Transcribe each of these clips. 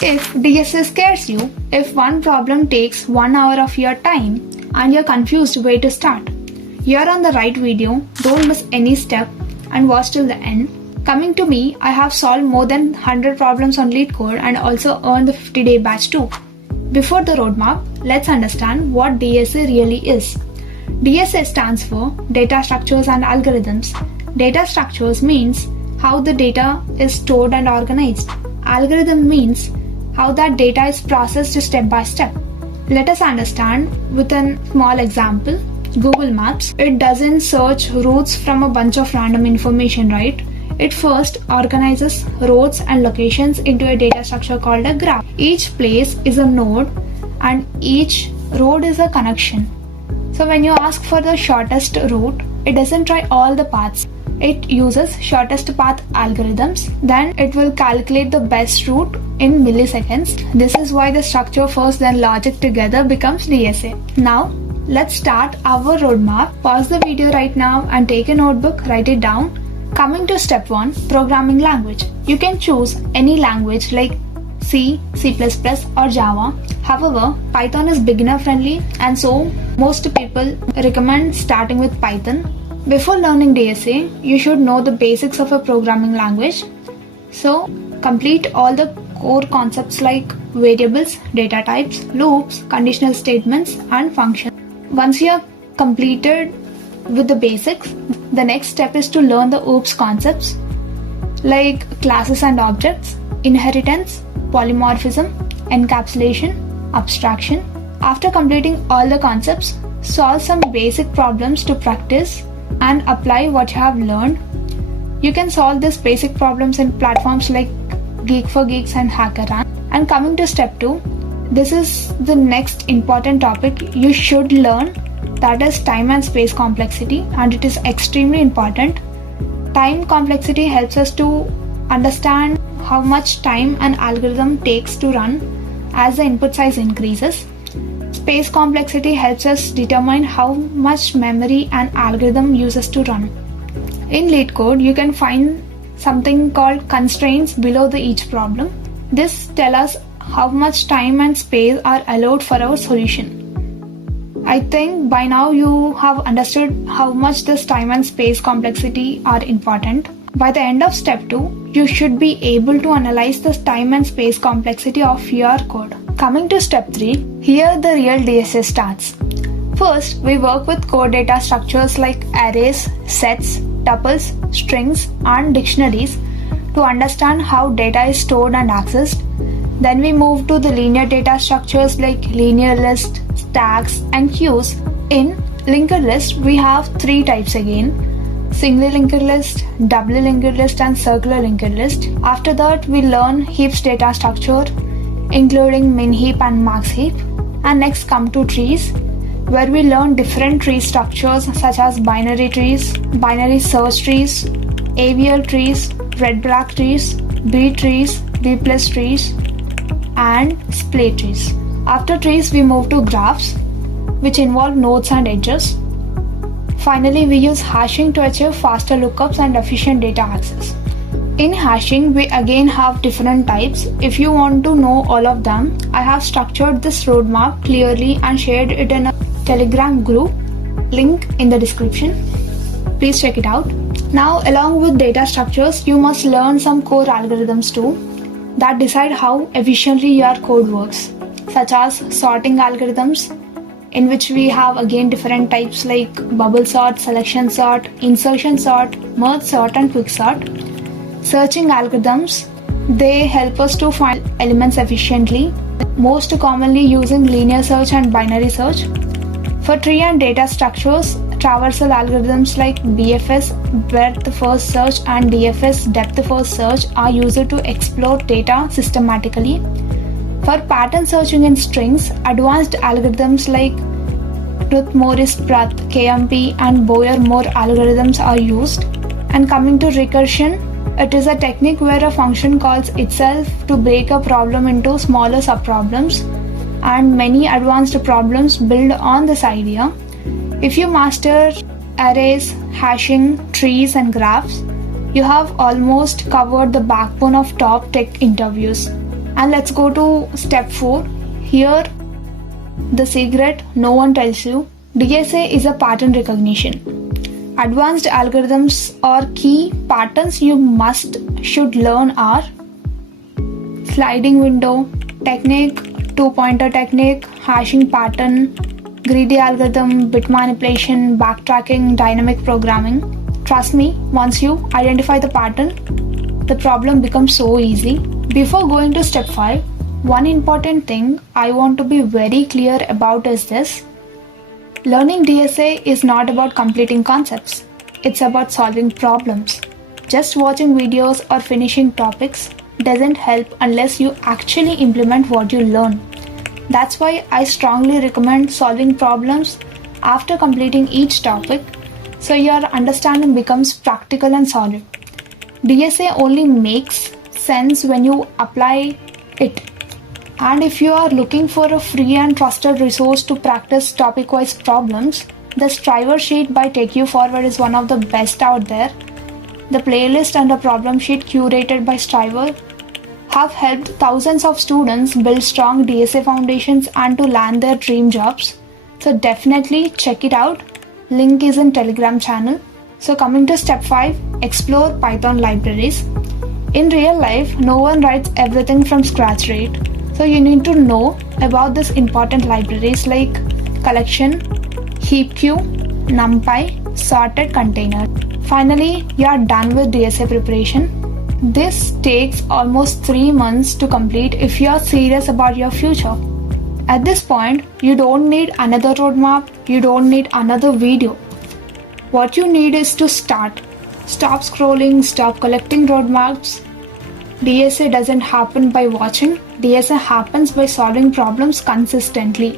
If DSA scares you, if one problem takes 1 hour of your time and you're confused where to start, you're on the right video. Don't miss any step and watch till the end. Coming to me, I have solved more than 100 problems on LeetCode and also earned the 50-day badge too. Before the roadmap, let's understand what DSA really is. DSA stands for Data Structures and Algorithms. Data structures means how the data is stored and organized. Algorithm means how that data is processed step by step. Let us understand with a small example. Google Maps, it doesn't search routes from a bunch of random information, right? It first organizes roads and locations into a data structure called a graph. Each place is a node and each road is a connection. So when you ask for the shortest route, it doesn't try all the paths. It uses shortest path algorithms. Then it will calculate the best route in milliseconds. This is why the structure first then logic together becomes DSA. Now let's start our roadmap. Pause the video right now and take a notebook, write it down. Coming to step 1, programming language. You can choose any language like C, C++ or Java. However, Python is beginner friendly and so most people recommend starting with Python. Before learning DSA, you should know the basics of a programming language. So, complete all the core concepts like variables, data types, loops, conditional statements and functions. Once you have completed with the basics, the next step is to learn the OOPS concepts like classes and objects, inheritance, polymorphism, encapsulation, abstraction. After completing all the concepts, solve some basic problems to practice and apply what you have learned. You can solve these basic problems in platforms like Geek4Geeks and HackerRank. And coming to step 2, this is the next important topic you should learn, that is time and space complexity, and it is extremely important. Time complexity helps us to understand how much time an algorithm takes to run as the input size increases. Space complexity helps us determine how much memory an algorithm uses to run. In LeetCode, you can find something called constraints below each problem. This tells us how much time and space are allowed for our solution. I think by now you have understood how much this time and space complexity are important. By the end of step 2, you should be able to analyze the time and space complexity of your code. Coming to step 3, here the real DSA starts. First, we work with core data structures like arrays, sets, tuples, strings, and dictionaries to understand how data is stored and accessed. Then we move to the linear data structures like linear list, stacks, and queues. In linked list, we have 3 types again: single linked list, double linked list, and circular linked list. After that, we learn heaps data structure, including min heap and max heap. And next come to trees, where we learn different tree structures such as binary trees, binary search trees, AVL trees, red-black trees, B trees, B plus trees, and split trees. After trees, we move to graphs, which involve nodes and edges. Finally, we use hashing to achieve faster lookups and efficient data access. In hashing, we again have different types. If you want to know all of them, I have structured this roadmap clearly and shared it in a Telegram group, link in the description. Please check it out. Now, along with data structures, you must learn some core algorithms too that decide how efficiently your code works, such as sorting algorithms, in which we have again different types like bubble sort, selection sort, insertion sort, merge sort, and quick sort. Searching algorithms, they help us to find elements efficiently, most commonly using linear search and binary search. For tree and data structures, traversal algorithms like BFS, breadth first search, and DFS, depth first search, are used to explore data systematically. For pattern searching in strings, advanced algorithms like Knuth-Morris-Pratt, KMP, and Boyer-Moore algorithms are used. And coming to recursion, it is a technique where a function calls itself to break a problem into smaller subproblems, and many advanced problems build on this idea. If you master arrays, hashing, trees, and graphs, you have almost covered the backbone of top tech interviews. And let's go to step 4. Here, the secret no one tells you. DSA is a pattern recognition. Advanced algorithms or key patterns you should learn are sliding window technique, two-pointer technique, hashing pattern, greedy algorithm, bit manipulation, backtracking, dynamic programming. Trust me, once you identify the pattern, the problem becomes so easy. Before going to step 5, one important thing I want to be very clear about is this. Learning DSA is not about completing concepts. It's about solving problems. Just watching videos or finishing topics doesn't help unless you actually implement what you learn. That's why I strongly recommend solving problems after completing each topic so your understanding becomes practical and solid. DSA only makes sense when you apply it. And if you are looking for a free and trusted resource to practice topic-wise problems, the Striver sheet by takeuforward is one of the best out there. The playlist and the problem sheet curated by Striver have helped thousands of students build strong DSA foundations and to land their dream jobs. So definitely check it out. Link is in Telegram channel. So coming to step 5, explore Python libraries. In real life, no one writes everything from scratch, right? So you need to know about these important libraries like collection, heap queue, NumPy, sorted container. Finally, you are done with DSA preparation. This takes almost 3 months to complete if you are serious about your future. At this point, you don't need another roadmap, you don't need another video. What you need is to start. Stop scrolling, stop collecting roadmaps. DSA doesn't happen by watching, DSA happens by solving problems consistently.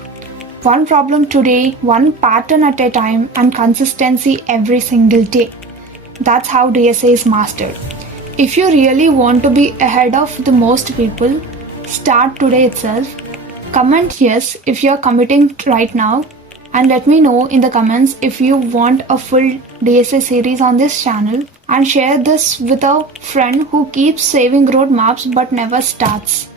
One problem today, one pattern at a time, and consistency every single day. That's how DSA is mastered. If you really want to be ahead of the most people, start today itself. Comment yes if you are committing right now, and let me know in the comments if you want a full DSA series on this channel, and share this with a friend who keeps saving roadmaps but never starts.